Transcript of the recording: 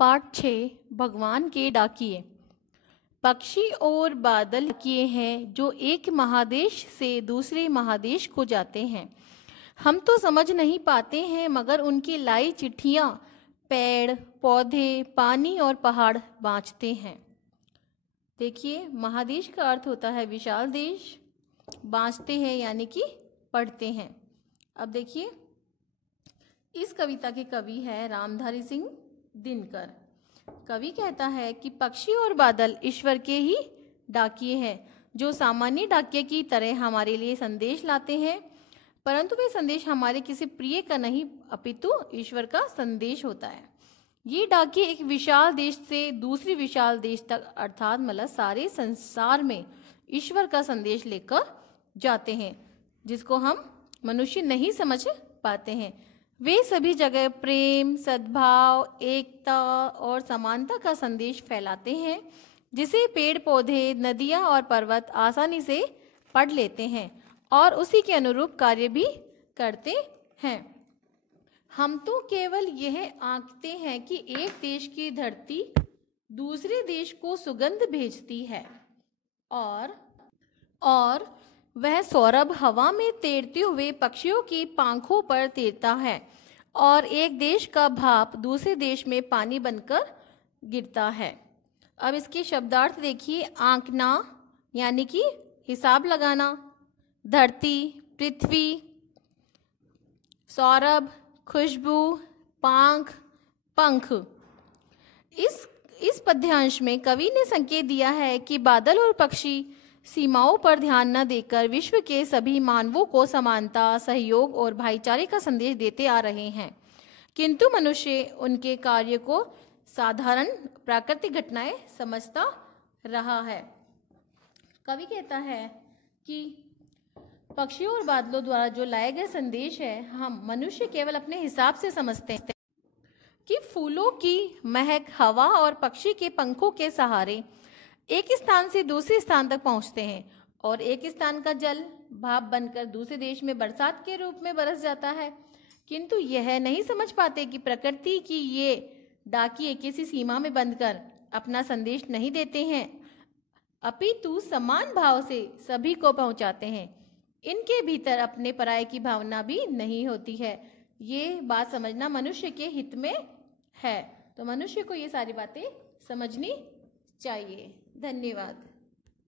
पाठ 6 भगवान के डाकिए। पक्षी और बादल डाकिए हैं जो एक महादेश से दूसरे महादेश को जाते हैं। हम तो समझ नहीं पाते हैं, मगर उनकी लाई चिट्ठियां पेड़ पौधे पानी और पहाड़ बाँचते हैं। देखिए, महादेश का अर्थ होता है विशाल देश, बाँचते हैं यानी कि पढ़ते हैं। अब देखिए, इस कविता के कवि है रामधारी सिंह दिनकर। कवि कहता है कि पक्षी और बादल ईश्वर के ही डाकिए हैं, जो सामान्य डाकिये की तरह हमारे लिए संदेश लाते हैं, परंतु वे संदेश हमारे किसी प्रिय का नहीं अपितु ईश्वर का संदेश होता है। ये डाकिये एक विशाल देश से दूसरी विशाल देश तक अर्थात मतलब सारे संसार में ईश्वर का संदेश लेकर जाते हैं, जिसको हम मनुष्य नहीं समझ पाते हैं। वे सभी जगह प्रेम, सद्भाव, एकता और समानता का संदेश फैलाते हैं, जिसे पेड़ पौधे, नदियां और पर्वत आसानी से पढ़ लेते हैं और उसी के अनुरूप कार्य भी करते हैं। हम तो केवल यह आंकते हैं कि एक देश की धरती दूसरे देश को सुगंध भेजती है और वह सौरभ हवा में तैरते हुए पक्षियों की पंखों पर तैरता है और एक देश का भाप दूसरे देश में पानी बनकर गिरता है। अब इसके शब्दार्थ देखिए। आंकना यानी कि हिसाब लगाना, धरती, पृथ्वी, सौरभ, खुशबू, पांख, पंख। इस पद्यांश में कवि ने संकेत दिया है कि बादल और पक्षी सीमाओं पर ध्यान न देकर विश्व के सभी मानवों को समानता, सहयोग और भाईचारे का संदेश देते आ रहे हैं, किंतु मनुष्य उनके कार्य को साधारण प्राकृतिक घटनाएं समझता रहा है। कवि कहता है कि पक्षियों और बादलों द्वारा जो लाए गए संदेश है, हम मनुष्य केवल अपने हिसाब से समझते हैं कि फूलों की महक, हवा और पक्षी के पंखों के सहारे एक स्थान से दूसरे स्थान तक पहुंचते हैं और एक स्थान का जल भाप बनकर दूसरे देश में बरसात के रूप में बरस जाता है, किंतु यह नहीं समझ पाते कि प्रकृति की ये डाकिये किसी सीमा में बंधकर अपना संदेश नहीं देते हैं, अपितु समान भाव से सभी को पहुंचाते हैं। इनके भीतर अपने पराये की भावना भी नहीं होती है। ये बात समझना मनुष्य के हित में है, तो मनुष्य को ये सारी बातें समझनी चाहिए। धन्यवाद।